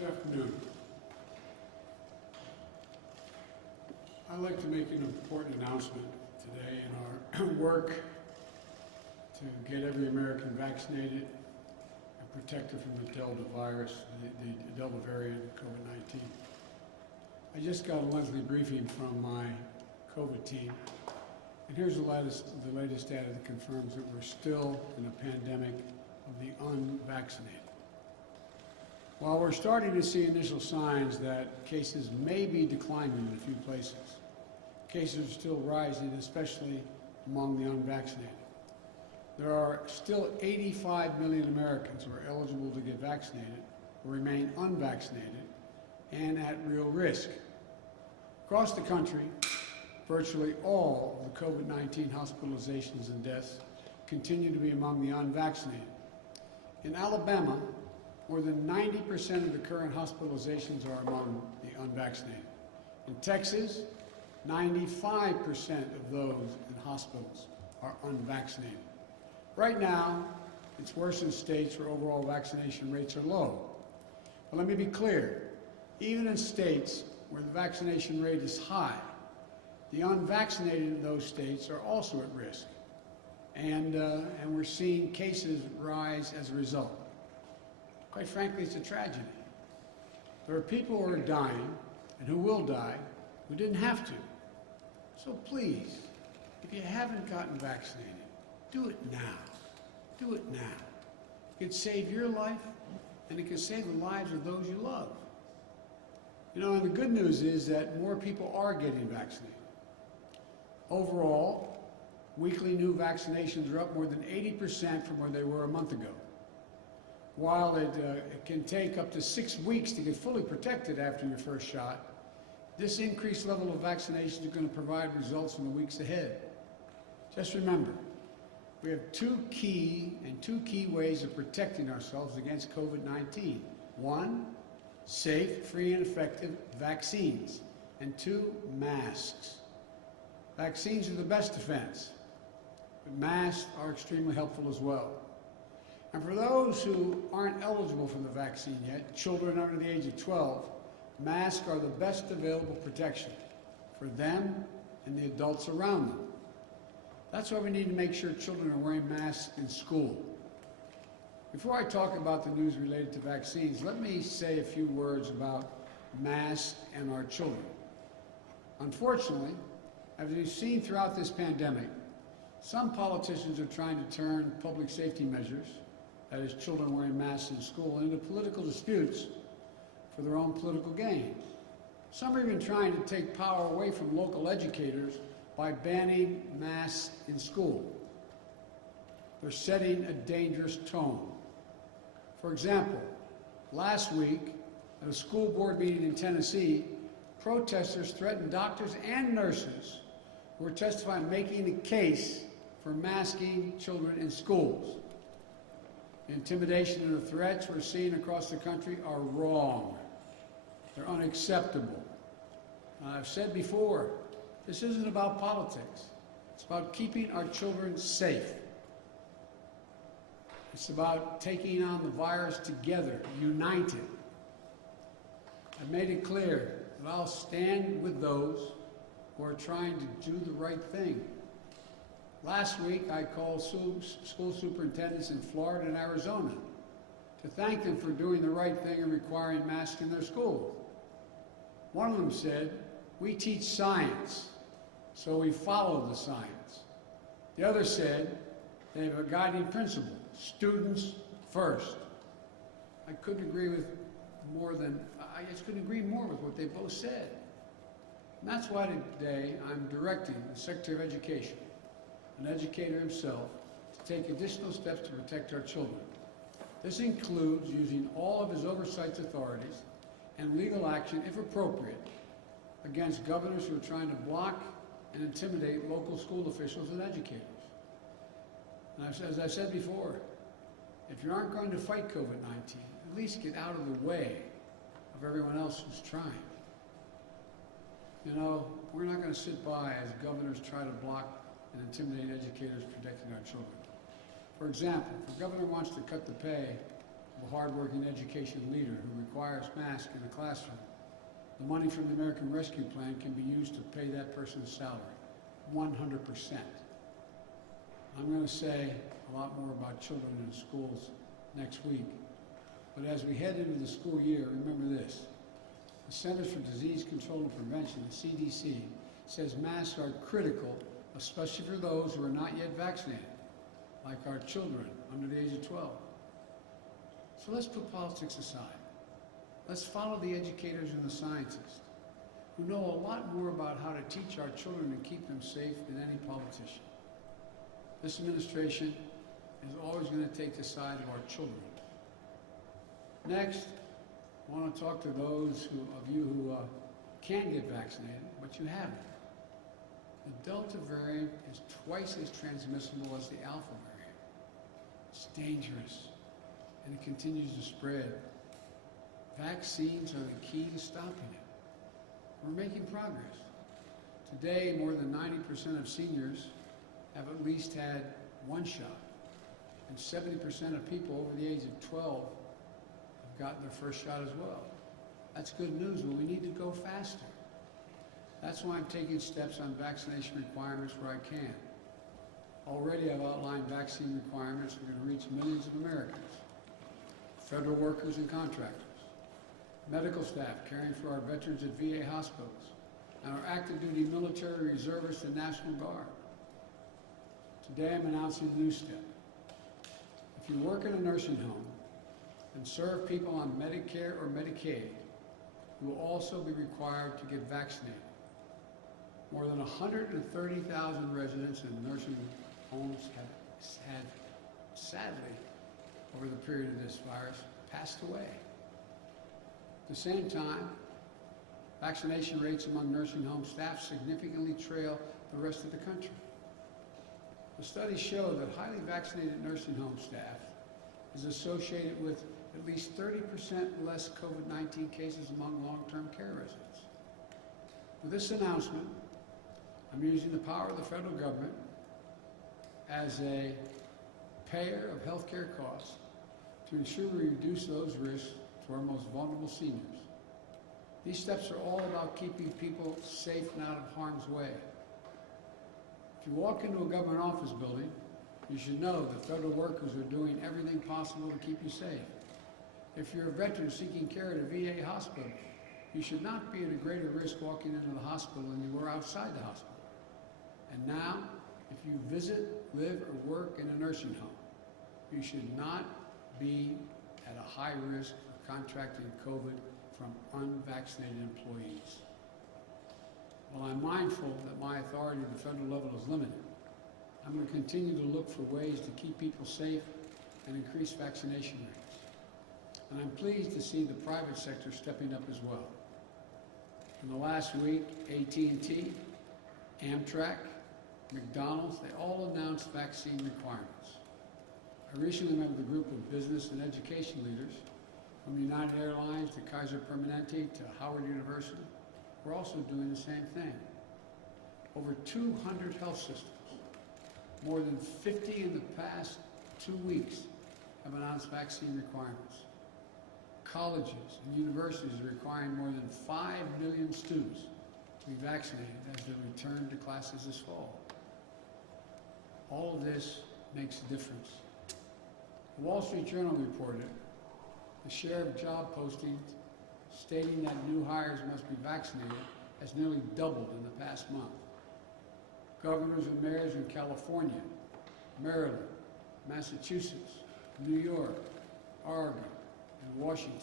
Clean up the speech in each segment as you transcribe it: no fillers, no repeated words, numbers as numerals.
Good afternoon. I'd like to make an important announcement today in our work to get every American vaccinated and protected from the Delta virus, the Delta variant of COVID-19. I just got a monthly briefing from my COVID team, and here's the latest data that confirms that we're still in a pandemic of the unvaccinated. While we're starting to see initial signs that cases may be declining in a few places, cases are still rising, especially among the unvaccinated. There are still 85 million Americans who are eligible to get vaccinated who remain unvaccinated and at real risk. Across the country, virtually all of the COVID-19 hospitalizations and deaths continue to be among the unvaccinated. In Alabama, more than 90% of the current hospitalizations are among the unvaccinated. In Texas, 95% of those in hospitals are unvaccinated. Right now, it's worse in states where overall vaccination rates are low. But let me be clear, even in states where the vaccination rate is high, the unvaccinated in those states are also at risk. And we're seeing cases rise as a result. Quite frankly, it's a tragedy. There are people who are dying and who will die who didn't have to. So please, if you haven't gotten vaccinated, do it now. Do it now. It could save your life, and it could save the lives of those you love. You know, and the good news is that more people are getting vaccinated. Overall, weekly new vaccinations are up more than 80% from where they were a month ago. While it can take up to 6 weeks to get fully protected after your first shot, this increased level of vaccination is going to provide results in the weeks ahead. Just remember, we have two key ways of protecting ourselves against COVID-19. One, safe, free, and effective vaccines. And two, masks. Vaccines are the best defense, but masks are extremely helpful as well. And for those who aren't eligible for the vaccine yet, children under the age of 12, masks are the best available protection for them and the adults around them. That's why we need to make sure children are wearing masks in school. Before I talk about the news related to vaccines, let me say a few words about masks and our children. Unfortunately, as we've seen throughout this pandemic, some politicians are trying to turn public safety measures, that is, children wearing masks in school, into political disputes for their own political gain. Some are even trying to take power away from local educators by banning masks in school. They're setting a dangerous tone. For example, last week at a school board meeting in Tennessee, protesters threatened doctors and nurses who were testifying making a case for masking children in schools. The intimidation and the threats we're seeing across the country are wrong. They're unacceptable. I've said before, this isn't about politics. It's about keeping our children safe. It's about taking on the virus together, united. I've made it clear that I'll stand with those who are trying to do the right thing. Last week, I called school superintendents in Florida and Arizona to thank them for doing the right thing and requiring masks in their schools. One of them said, "We teach science, so we follow the science." The other said, they have a guiding principle, students first. I just couldn't agree more with what they both said. And that's why today I'm directing the Secretary of Education, an educator himself, to take additional steps to protect our children. This includes using all of his oversight authorities and legal action, if appropriate, against governors who are trying to block and intimidate local school officials and educators. And as I said before, if you aren't going to fight COVID-19, at least get out of the way of everyone else who's trying. You know, we're not going to sit by as governors try to block and intimidate educators protecting our children. For example, if the governor wants to cut the pay of of a hardworking education leader who requires masks in the classroom, the money from the American Rescue Plan can be used to pay that person's salary, 100%. I'm going to say a lot more about children in schools next week, but as we head into the school year, remember this. The Centers for Disease Control and Prevention, the CDC, says masks are critical, especially for those who are not yet vaccinated, like our children under the age of 12. So let's put politics aside. Let's follow the educators and the scientists who know a lot more about how to teach our children and keep them safe than any politician. This administration is always going to take the side of our children. Next, I want to talk to those of you who can get vaccinated, but you haven't. The Delta variant is twice as transmissible as the Alpha variant. It's dangerous, and it continues to spread. Vaccines are the key to stopping it. We're making progress. Today, more than 90% of seniors have at least had one shot, and 70% of people over the age of 12 have gotten their first shot as well. That's good news, but we need to go faster. That's why I'm taking steps on vaccination requirements where I can. Already I've outlined vaccine requirements that are going to reach millions of Americans, federal workers and contractors, medical staff caring for our veterans at VA hospitals, and our active duty military reservists and National Guard. Today I'm announcing a new step. If you work in a nursing home and serve people on Medicare or Medicaid, you will also be required to get vaccinated. More than 130,000 residents in nursing homes have had, sadly, over the period of this virus, passed away. At the same time, vaccination rates among nursing home staff significantly trail the rest of the country. The studies show that highly vaccinated nursing home staff is associated with at least 30% less COVID-19 cases among long-term care residents. With this announcement, I'm using the power of the federal government as a payer of health care costs to ensure we reduce those risks to our most vulnerable seniors. These steps are all about keeping people safe and out of harm's way. If you walk into a government office building, you should know that federal workers are doing everything possible to keep you safe. If you're a veteran seeking care at a VA hospital, you should not be at a greater risk walking into the hospital than you were outside the hospital. And now, if you visit, live, or work in a nursing home, you should not be at a high risk of contracting COVID from unvaccinated employees. While I'm mindful that my authority at the federal level is limited, I'm going to continue to look for ways to keep people safe and increase vaccination rates. And I'm pleased to see the private sector stepping up as well. In the last week, AT&T, Amtrak, McDonald's, they all announced vaccine requirements. I recently met with a group of business and education leaders from United Airlines to Kaiser Permanente to Howard University. We're also doing the same thing. Over 200 health systems, more than 50 in the past 2 weeks, have announced vaccine requirements. Colleges and universities are requiring more than 5 million students to be vaccinated as they return to classes this fall. All of this makes a difference. The Wall Street Journal reported the share of job postings stating that new hires must be vaccinated has nearly doubled in the past month. Governors and mayors in California, Maryland, Massachusetts, New York, Oregon, and Washington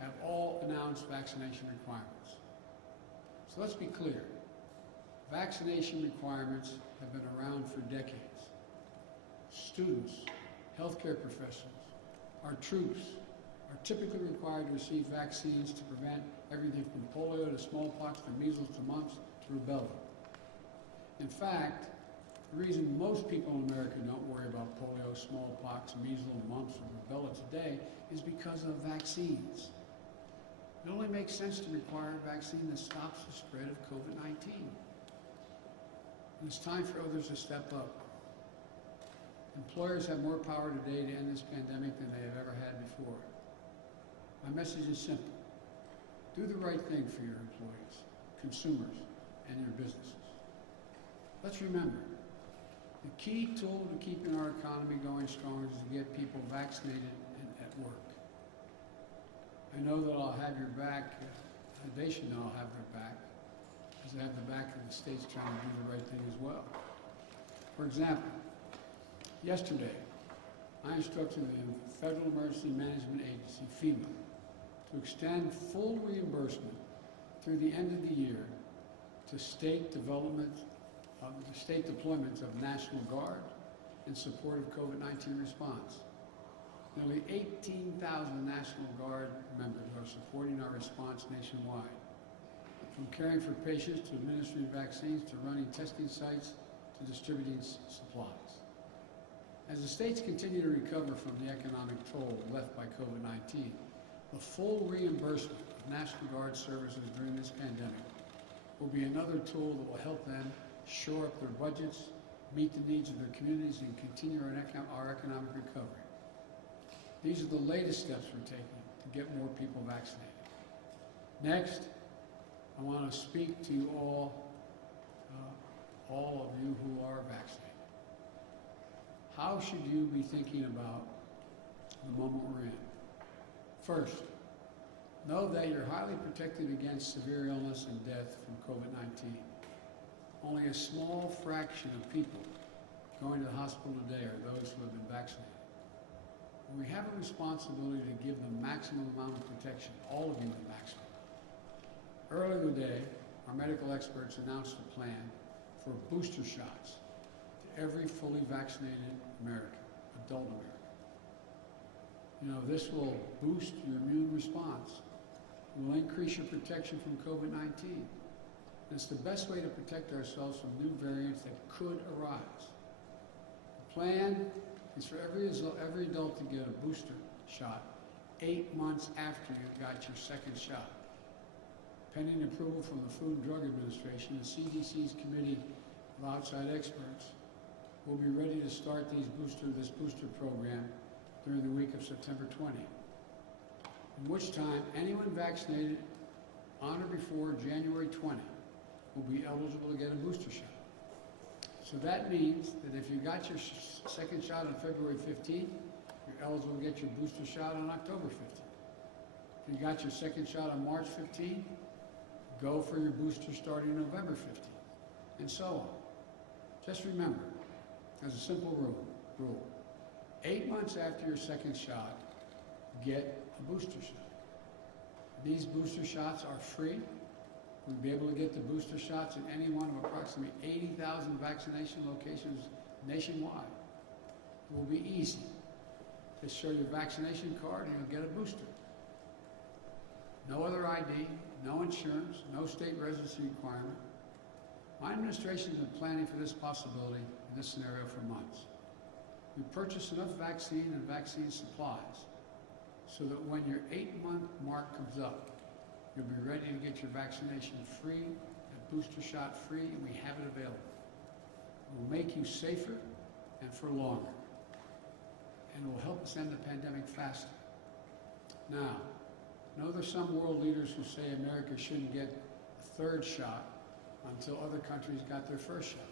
have all announced vaccination requirements. So let's be clear. Vaccination requirements have been around for decades. Students, healthcare professionals, our troops are typically required to receive vaccines to prevent everything from polio to smallpox to measles to mumps to rubella. In fact, the reason most people in America don't worry about polio, smallpox, measles, mumps, and rubella today is because of vaccines. It only makes sense to require a vaccine that stops the spread of COVID-19. And it's time for others to step up. Employers have more power today to end this pandemic than they have ever had before. message is simple. Do the right thing for your employees, consumers, and your businesses. Let's remember, the key tool to keeping our economy going strong is to get people vaccinated and at work. I know that I'll have your back. They should know I'll have their back, because I have the back of the states trying to do the right thing as well. For example, yesterday, I instructed the Federal Emergency Management Agency, FEMA, to extend full reimbursement through the end of the year to state deployments of National Guard in support of COVID-19 response. Nearly 18,000 National Guard members are supporting our response nationwide, from caring for patients to administering vaccines to running testing sites to distributing supplies. As the states continue to recover from the economic toll left by COVID-19, the full reimbursement of National Guard services during this pandemic will be another tool that will help them shore up their budgets, meet the needs of their communities, and continue our economic recovery. These are the latest steps we're taking to get more people vaccinated. Next, I want to speak to all of you who are vaccinated. How should you be thinking about the moment we're in? First, know that you're highly protected against severe illness and death from COVID-19. Only a small fraction of people going to the hospital today are those who have been vaccinated. We have a responsibility to give the maximum amount of protection, all of you the maximum. Earlier today, our medical experts announced a plan for booster shots to every fully vaccinated American, adult American. You know, this will boost your immune response. It will increase your protection from COVID-19. It's the best way to protect ourselves from new variants that could arise. The plan is for every adult to get a booster shot 8 months after you got your second shot. Pending approval from the Food and Drug Administration, the CDC's Committee of Outside Experts will be ready to start this booster program during the week of September 20, in which time anyone vaccinated on or before January 20 will be eligible to get a booster shot. So that means that if you got your second shot on February 15th, you're eligible to get your booster shot on October 15th. If you got your second shot on March 15th, go for your booster starting November 15th, and so on. Just remember, as a simple rule, 8 months after your second shot, get a booster shot. These booster shots are free. We'll be able to get the booster shots in any one of approximately 80,000 vaccination locations nationwide. It will be easy. Just show your vaccination card and you'll get a booster. No other ID, no insurance, no state residency requirement. My administration has been planning for this possibility in this scenario for months. We purchased enough vaccine and vaccine supplies so that when your 8-month mark comes up, you'll be ready to get your vaccination free, a booster shot free, and we have it available. It will make you safer and for longer, and it will help us end the pandemic faster. Now, I know there's some world leaders who say America shouldn't get a third shot until other countries got their first shot.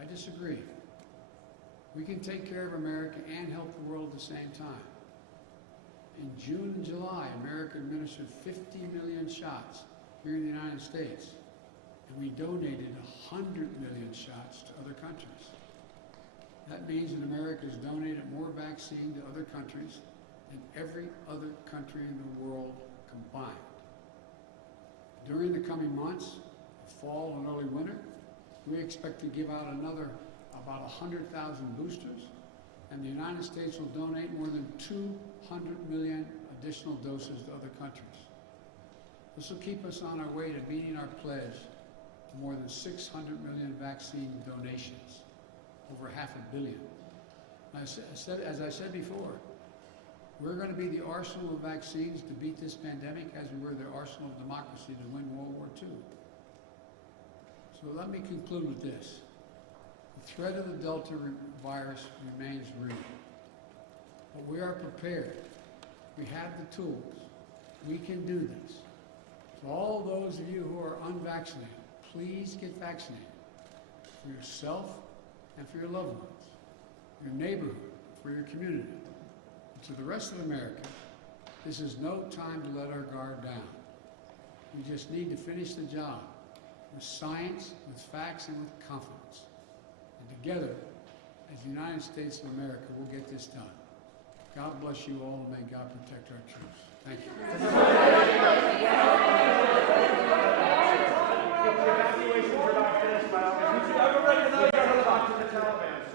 I disagree. We can take care of America and help the world at the same time. In June and July, America administered 50 million shots here in the United States, and we donated 100 million shots to other countries. That means that America has donated more vaccine to other countries than every other country in the world combined. During the coming months, fall and early winter, we expect to give out about 100,000 boosters, and the United States will donate more than 200 million additional doses to other countries. This will keep us on our way to meeting our pledge to more than 600 million vaccine donations, over $500 million. As I said before, we're going to be the arsenal of vaccines to beat this pandemic as we were the arsenal of democracy to win World War II. So let me conclude with this. The threat of the Delta virus remains real, but we are prepared. We have the tools. We can do this. To all those of you who are unvaccinated, please get vaccinated for yourself and for your loved ones, your neighborhood, for your community. And to the rest of America, this is no time to let our guard down. We just need to finish the job with science, with facts, and with confidence. And together, as the United States of America, we'll get this done. God bless you all, and may God protect our troops. Thank you. Evacuations are not finished by all means. We should ever recognize the Taliban.